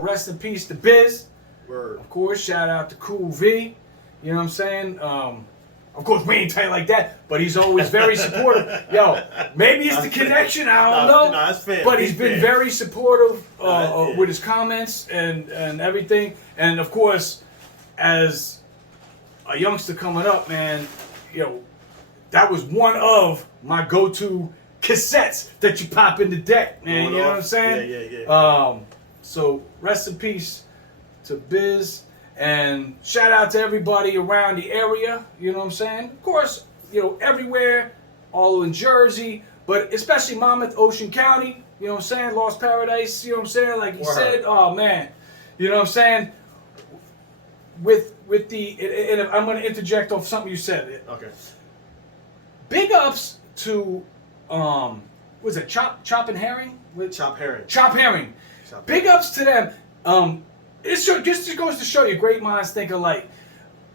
rest in peace to Biz. Word. Of course, shout out to Cool V. You know what I'm saying? Of course, we ain't tight like that, but he's always very supportive. Yo, maybe it's the connection, I don't know. No, it's fair. But he's been very supportive Yeah. with his comments and everything. And of course, as a youngster coming up, man, you know, that was one of my go-to cassettes that you pop in the deck, man. You know what I'm saying? Yeah. So rest in peace to Biz. And shout out to everybody around the area, you know what I'm saying? Of course, you know, everywhere, all in Jersey, but especially Monmouth, Ocean County, you know what I'm saying? Lost Paradise, you know what I'm saying? Like you said, oh man, you know what I'm saying? With the, and I'm going to interject off something you said. Okay. Big ups to, was it Chop and Herring? Chop Herring. Chop Herring. Big ups to them. It just goes to show you, great minds think alike.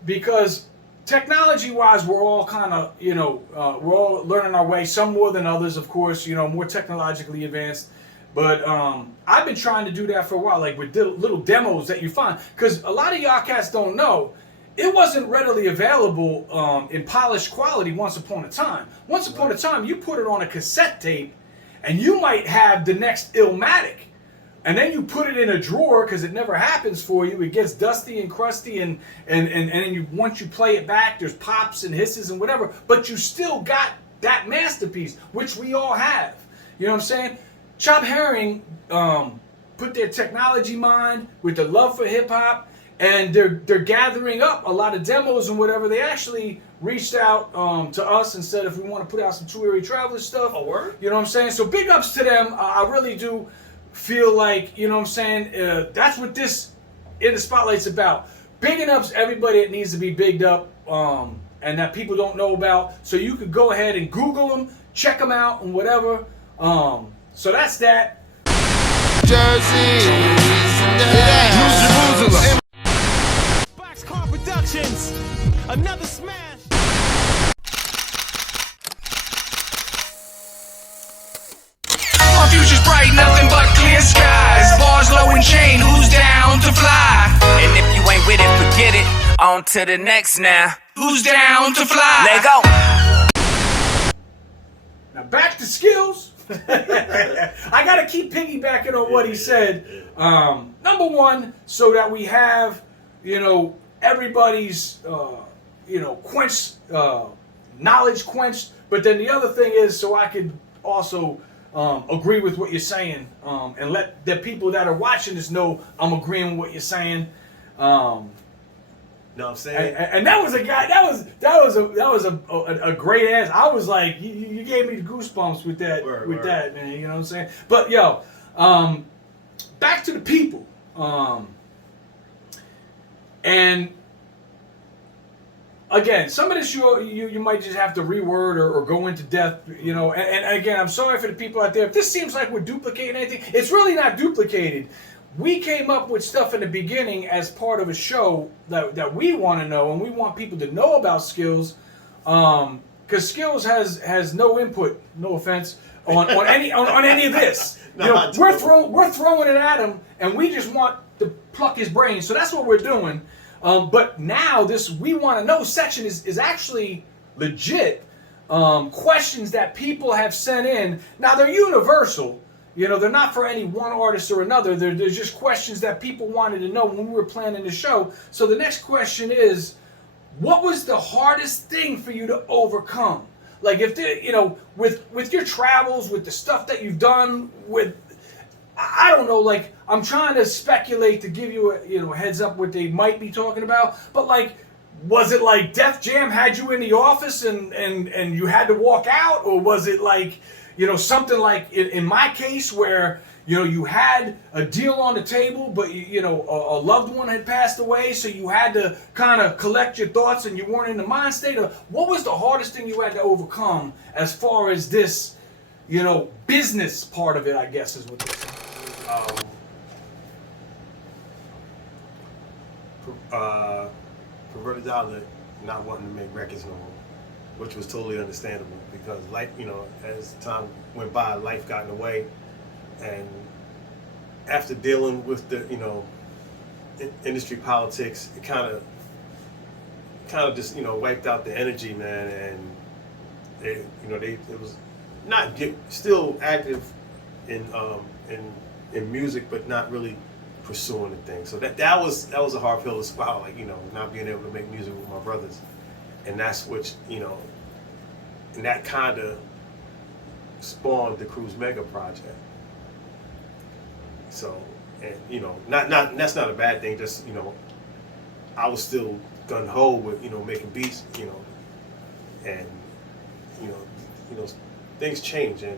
Because technology-wise, we're all kind of, you know, we're all learning our way. Some more than others, of course, you know, more technologically advanced. But I've been trying to do that for a while, like with little demos that you find. Because a lot of y'all cats don't know, it wasn't readily available in polished quality once upon a time. Once upon a time, you put it on a cassette tape, and you might have the next Illmatic. And then you put it in a drawer because it never happens for you. It gets dusty and crusty, and once you play it back, there's pops and hisses and whatever. But you still got that masterpiece, which we all have. You know what I'm saying? Chop Herring put their technology mind with the love for hip hop, and they're gathering up a lot of demos and whatever. They actually reached out to us and said if we want to put out some two-area traveler stuff. Oh, word? You know what I'm saying? So big ups to them. I really do feel like, you know what I'm saying, that's what this In the Spotlight's about. Bigging up's everybody that needs to be bigged up and that people don't know about. So you could go ahead and Google them, check them out and whatever. So that's that. Jersey. Jerusalem. Boxcar Productions. Another smash. My future's bright, nothing but clear skies. Barslow and Chain, who's down to fly? And if you ain't with it, forget it. On to the next now. Who's down to fly? Let go. Now back to skills. I gotta keep piggybacking on what he said. Number one, so that we have, you know, everybody's, you know, knowledge quenched. But then the other thing is, so I could also agree with what you're saying, and let the people that are watching this know I'm agreeing with what you're saying. Know what I'm saying? And that was a guy. That was a great answer. I was like, you gave me the goosebumps with that. Word. That, man. You know what I'm saying? But yo, back to the people. And again, some of this you might just have to reword or go into depth, you know. And again, I'm sorry for the people out there. If this seems like we're duplicating anything, it's really not duplicated. We came up with stuff in the beginning as part of a show that we want to know, and we want people to know about skills, because skills has no input, no offense, on any of this. No, you know, we're throwing it at him, and we just want to pluck his brain. So that's what we're doing. But now this We Want to Know section is actually legit questions that people have sent in. Now they're universal. You know, they're not for any one artist or another. They're just questions that people wanted to know when we were planning the show. So the next question is, what was the hardest thing for you to overcome? Like if you know, with your travels, with the stuff that you've done, with, I don't know, like I'm trying to speculate to give you a heads up what they might be talking about. But like, was it like Def Jam had you in the office and you had to walk out, or was it like, you know, something like in my case where, you know, you had a deal on the table, but, you know, a loved one had passed away, so you had to kind of collect your thoughts and you weren't in the mind state? Or what was the hardest thing you had to overcome as far as this, you know, business part of it, I guess is what they're saying? Perverted Dollar not wanting to make records no more, which was totally understandable because, like, you know, as time went by, life got in the way, and after dealing with the, you know, industry politics, it kind of just, you know, wiped out the energy, man. And it, you know, it was not still active in music, but not really pursuing the thing. So that was a hard pill to swallow, like, you know, not being able to make music with my brothers. And that's what, you know, and that kind of spawned the Cruise Mega project. So, and you know, not that's not a bad thing. Just, you know, I was still gun ho with, you know, making beats, you know, and you know, things change, and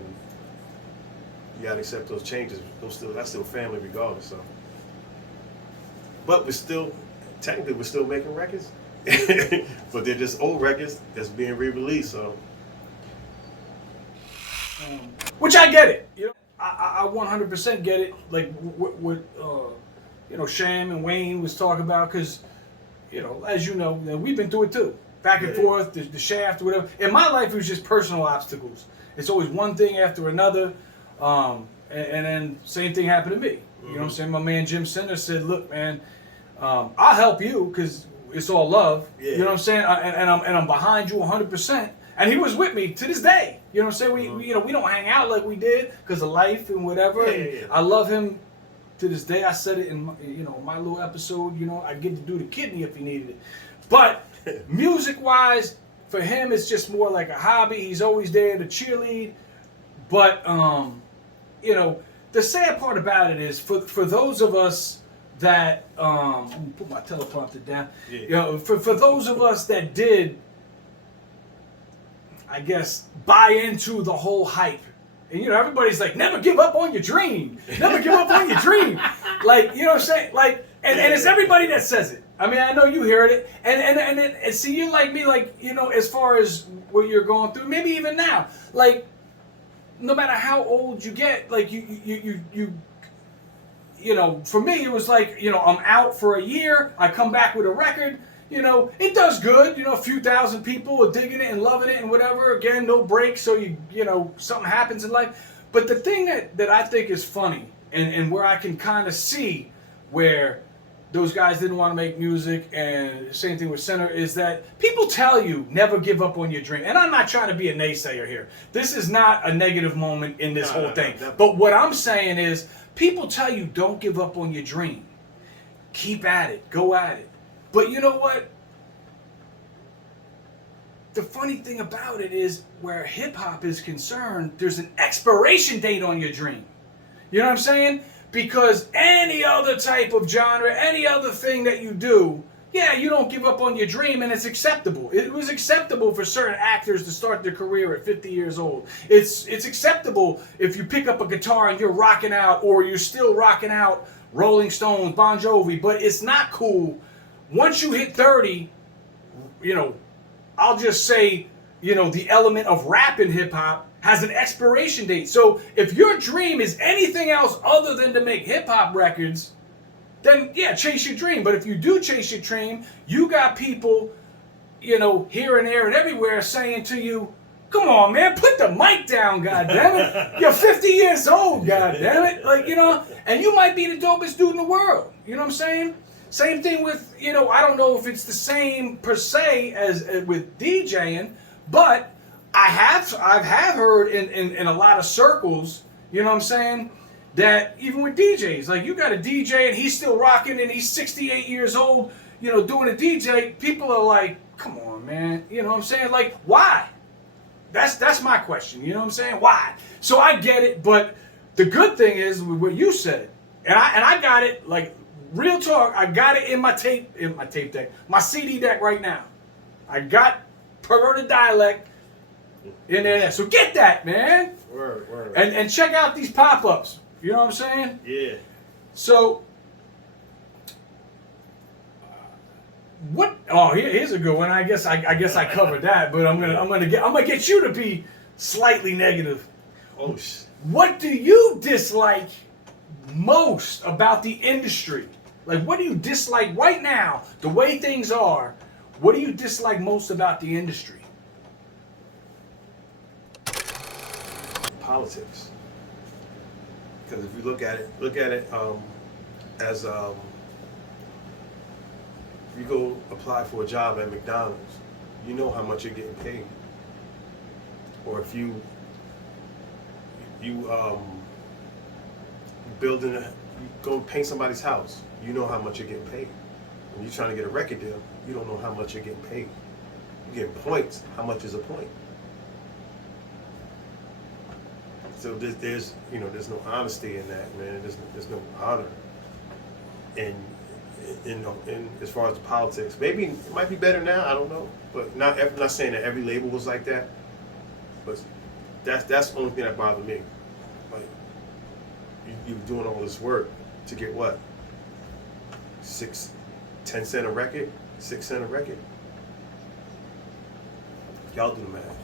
you gotta accept those changes. That's still family regardless. So, but we're still making records, but they're just old records that's being re-released. So, which I get it. You know, I 100% get it. Like what you know, Sham and Wayne was talking about, because, you know, as you know, we've been through it too. Back and forth, the shaft, or whatever. In my life, it was just personal obstacles. It's always one thing after another. And then same thing happened to me. You know what I'm saying? My man Jim Center said, "Look, man, I'll help you because it's all love." Yeah. You know what I'm saying? And I'm behind you 100%. And he was with me to this day. You know what I'm saying? We you know, we don't hang out like we did because of life and whatever. Yeah. I love him to this day. I said it in my, you know, my little episode. You know, I get to do the kidney if he needed it. But music-wise, for him, it's just more like a hobby. He's always there to cheerlead. But you know, the sad part about it is for those of us that I'm gonna put my teleprompter down. Yeah. You know, for those of us that did, I guess, buy into the whole hype. And, you know, everybody's like, never give up on your dream. Never give up on your dream. Like, you know what I'm saying? Like, and it's everybody that says it. I mean, I know you heard it. And see, you're like me, like, you know, as far as what you're going through, maybe even now. Like, no matter how old you get, like, you know, for me, it was like, you know, I'm out for a year. I come back with a record. You know, it does good. You know, a few thousand people are digging it and loving it and whatever. Again, no breaks, so you know, something happens in life. But the thing that I think is funny and where I can kind of see where those guys didn't want to make music, and same thing with Center, is that people tell you never give up on your dream. And I'm not trying to be a naysayer here. This is not a negative moment in this whole thing. But what I'm saying is people tell you don't give up on your dream. Keep at it. Go at it. But you know what? The funny thing about it is, where hip-hop is concerned, there's an expiration date on your dream. You know what I'm saying? Because any other type of genre, any other thing that you do, yeah, you don't give up on your dream, and it's acceptable. It was acceptable for certain actors to start their career at 50 years old. It's acceptable if you pick up a guitar and you're rocking out, or you're still rocking out Rolling Stones, Bon Jovi, but it's not cool. Once you hit 30, you know, I'll just say, you know, the element of rap in hip-hop has an expiration date. So if your dream is anything else other than to make hip-hop records, then, yeah, chase your dream. But if you do chase your dream, you got people, you know, here and there and everywhere saying to you, come on, man, put the mic down, goddammit. You're 50 years old, goddammit. Like, you know, and you might be the dopest dude in the world. You know what I'm saying? Same thing with, you know, I don't know if it's the same per se as with DJing, but I've heard in a lot of circles, you know what I'm saying, that even with DJs, like, you got a DJ and he's still rocking and he's 68 years old, you know, doing a DJ, people are like, come on, man, you know what I'm saying, like, why? That's my question, you know what I'm saying, why? So I get it, but the good thing is what you said, and I got it, like, real talk, I got it in my tape deck, my CD deck right now. I got Perverted Dialect in there. So get that, man. Word. And check out these pop-ups. You know what I'm saying? Yeah. So what? Oh, here's a good one. I guess I covered that, but I'm gonna get you to be slightly negative. Oh shit. What do you dislike most about the industry? Like, what do you dislike right now, the way things are? What do you dislike most about the industry? Politics. Because if you look at it as you go apply for a job at McDonald's, you know how much you're getting paid. Or if you go paint somebody's house, you know how much you're getting paid. When you're trying to get a record deal, you don't know how much you're getting paid. You're getting points. How much is a point? So there's no honesty in that, man. There's no honor in as far as the politics. Maybe it might be better now. I don't know, but not saying that every label was like that. But that's the only thing that bothered me. Like you doing all this work to get what? 10 cent a record, 6 cent a record. Y'all do the math.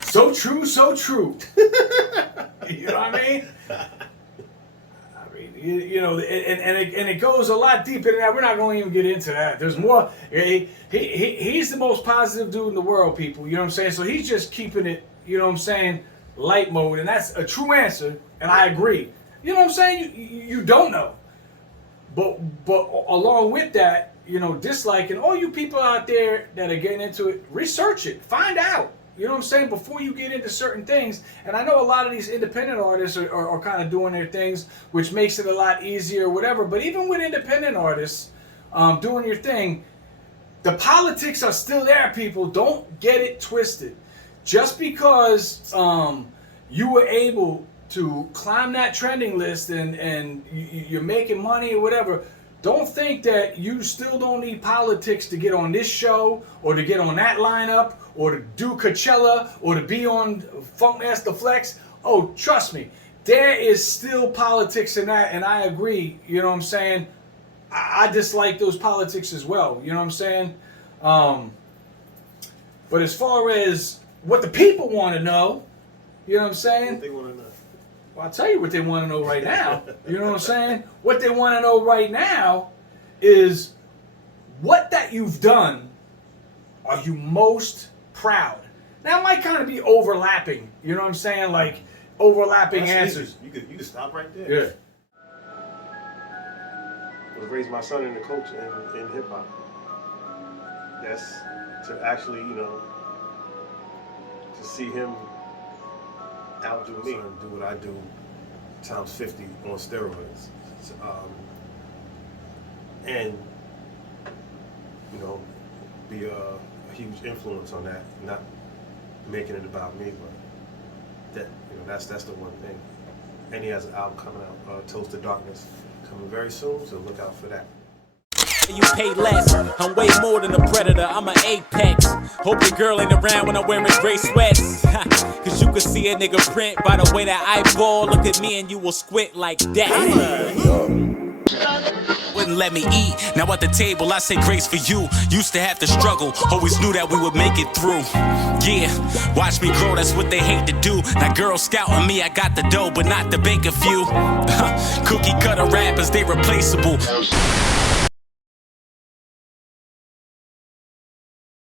So true, so true. You know what I mean? You know, and it goes a lot deeper than that. We're not going to even get into that. There's more. He's the most positive dude in the world, people. You know what I'm saying? So he's just keeping it, you know what I'm saying, light mode. And that's a true answer, and I agree. You know what I'm saying? You don't know. But along with that, you know, disliking all you people out there that are getting into it, research it. Find out. You know what I'm saying? Before you get into certain things. And I know a lot of these independent artists are kind of doing their things, which makes it a lot easier or whatever. But even with independent artists doing your thing, the politics are still there, people. Don't get it twisted. Just because you were able to climb that trending list and you're making money or whatever, don't think that you still don't need politics to get on this show or to get on that lineup or to do Coachella or to be on Funkmaster Flex. Oh, trust me, there is still politics in that, and I agree. You know what I'm saying? I dislike those politics as well. You know what I'm saying? But as far as what the people want to know, you know what I'm saying? What they want to know. Well, I'll tell you what they want to know right now. You know what I'm saying? What they want to know right now is what that you've done are you most proud? Now, it might kind of be overlapping. You know what I'm saying? Like, overlapping answers. You could stop right there. Yeah. To raise my son in the culture in hip hop. That's to actually, you know, to see him outdo me and do what I do times 50 on steroids. And, you know, be a huge influence on that, not making it about me, but that, you know, that's the one thing. And he has an album coming out, Toast to Darkness, coming very soon, so look out for that. You pay less. I'm way more than a predator. I'm an apex. Hope your girl ain't around when I'm wearing gray sweats. Cause you can see a nigga print by the way that I ball. Look at me and you will squint like that. Wouldn't let me eat. Now at the table I say grace for you. Used to have to struggle. Always knew that we would make it through. Yeah, watch me grow. That's what they hate to do. Now Girl Scouting me, I got the dough, but not to bake a few. Cookie cutter rappers, they replaceable.